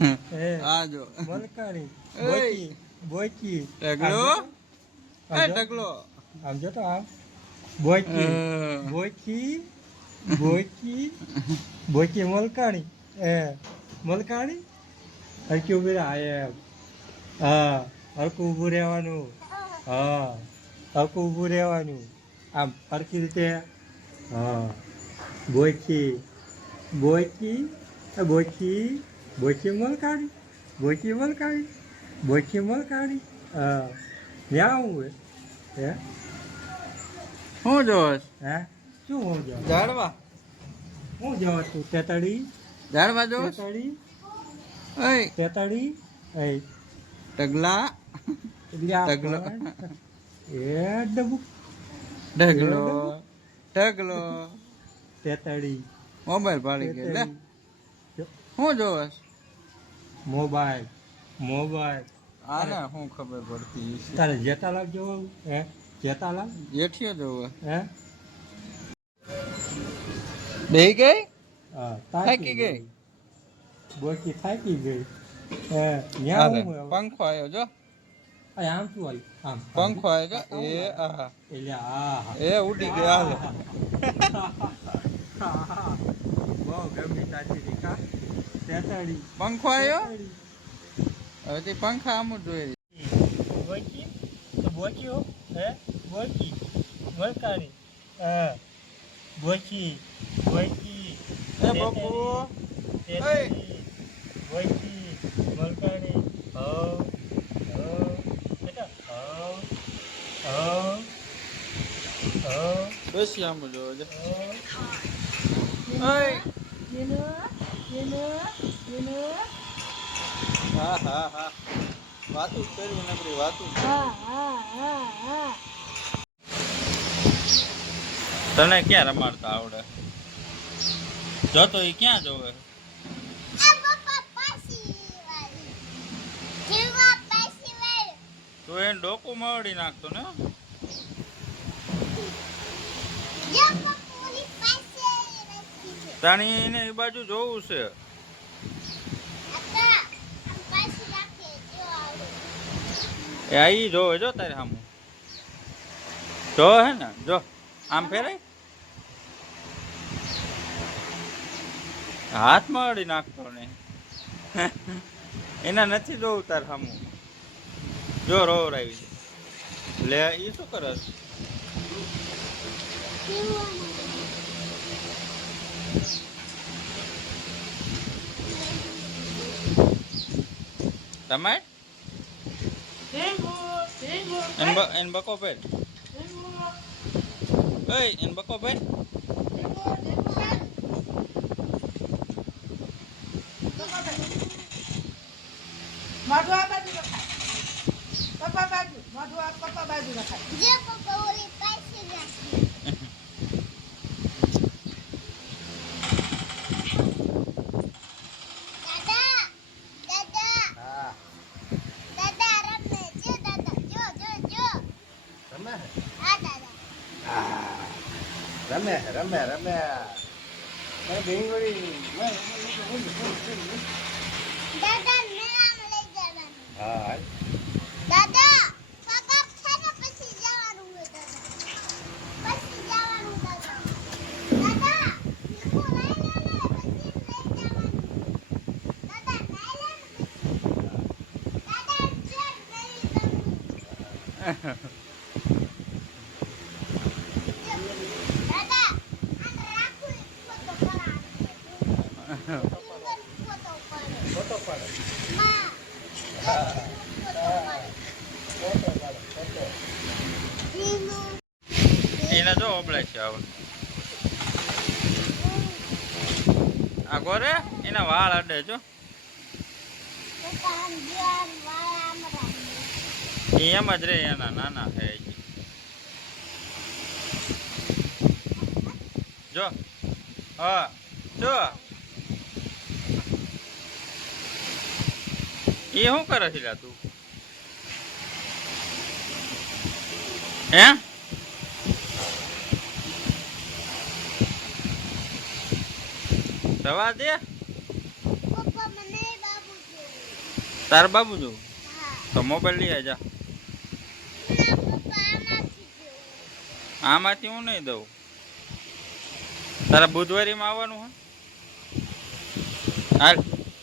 આ જો મલકાણી એય બોયકી ઢગલો એ ઢગલો આમ જો તો આમ બોયકી બોયકી બોયકી બોયકી મલકાણી મલકાણી હરકી ઉભી રહે એમ હા હરકું ઊભું રહેવાનું હા હરકું ઊભું રહેવાનું આમ હરકી રીતે હા બોયકી બોયકી બોયકી બોયકી મલકાણી બોયકી મલકાણી બોયકી મલકાણી હા ત્યાં આવું હે શું જોશ હે શું હું જો ઝાડવા હું જો તું તેતડી ઝાડવા જોશ તેતડી એય તેતડી એ ઢગલા ઢગલો એ ડબુ ઢગલો ઢગલો તેતડી મોબાઈલ પાડી ગયો લે શું જોશ મોબાઈલ મોબાઈલ આને શું ખબર પડતી છે તારે જેતાલાલ જોવું હે જેતાલાલ જેઠિયો જોવે હે બેહી ગઈ હા થાકી ગઈ બોકી થાકી ગઈ હે હાલે, ન્યા હું પંખો આવ્યો જો આમ શું આવી આમ પંખો આવ્યો જો એ આ એટલે આ એ ઉડી ગયો હાલે બહુ ગમી તાતી રીકા તેતડી પંખો આવ્યો હવે તે પંખા આમ જ જોઈ બોકી તો બોક્યો હે બોકી મલકાણી હે બોકી બોકી એ બાપુ તેતડી બોકી મલકાણી હો હો બેટા હો હો હો બેસી આમ જોવે છે હો ઓય You know. હા હા હા વાતું જ કરવી નકરી વાતું જ. તને ક્યાં રમાડતા આવડે જો તો એ ક્યાં જોવે તું એને ડોકું માવડી નાખતો ને તાણી એને એ બાજુ જોવું છે એ આઈ જોવે જો તારે સામું જો હે ને જો આમ ફેરાય હાથમાં અડી નાખતો ને એના નથી જોવું તાર સામું જો રોવરાવી છે લે એ શું કરે છે? તમે એન બકો પેટ એન બકો પેટ Madu apa tu makan? Papa baju. Madu apa papa baju makan? Dia papa boleh pasir lagi. Dada, dada, હા dada, rame, jo, dada, jo, jo, jo. રમે Ah, dada. રમે રમે રમે Dada, મેળામાં લઈ જવાનું. હા દાદા, પપ્પા છે ને પછી જવાનું હોય દાદા. પછી જવાનું દાદા. દાદા, મીઠું લઈ લે ને પછી લઈ જવાનું. દાદા, લઈ લે ને પછી. દાદા, ચેક કરી દઉં. દાદા, આને રાખું એક ફોટો પડાવે. ફોટો પાડે. ફોટો પાડે માં, ફોટો પાડે. ધીમું. એના જો ઓબળે છે હવે આ ગોરે એના વાળ અડે જો પપ્પા, ધ્યાન વાળામાં રાખે. એ એમ જ રે એના નાના છે હજી. જો હા જો એ શું કરે છે લા તું હે દવા દે પપ્પા મને બાબુ છે. તારા બાબુ જો હા તો મોબાઈલ લઈ આજા. ના પપ્પા આમાંથી જોવું આમાંથી હું નહીં દઉં. તારા બુધવારીમાં આવવાનું હે હાલ.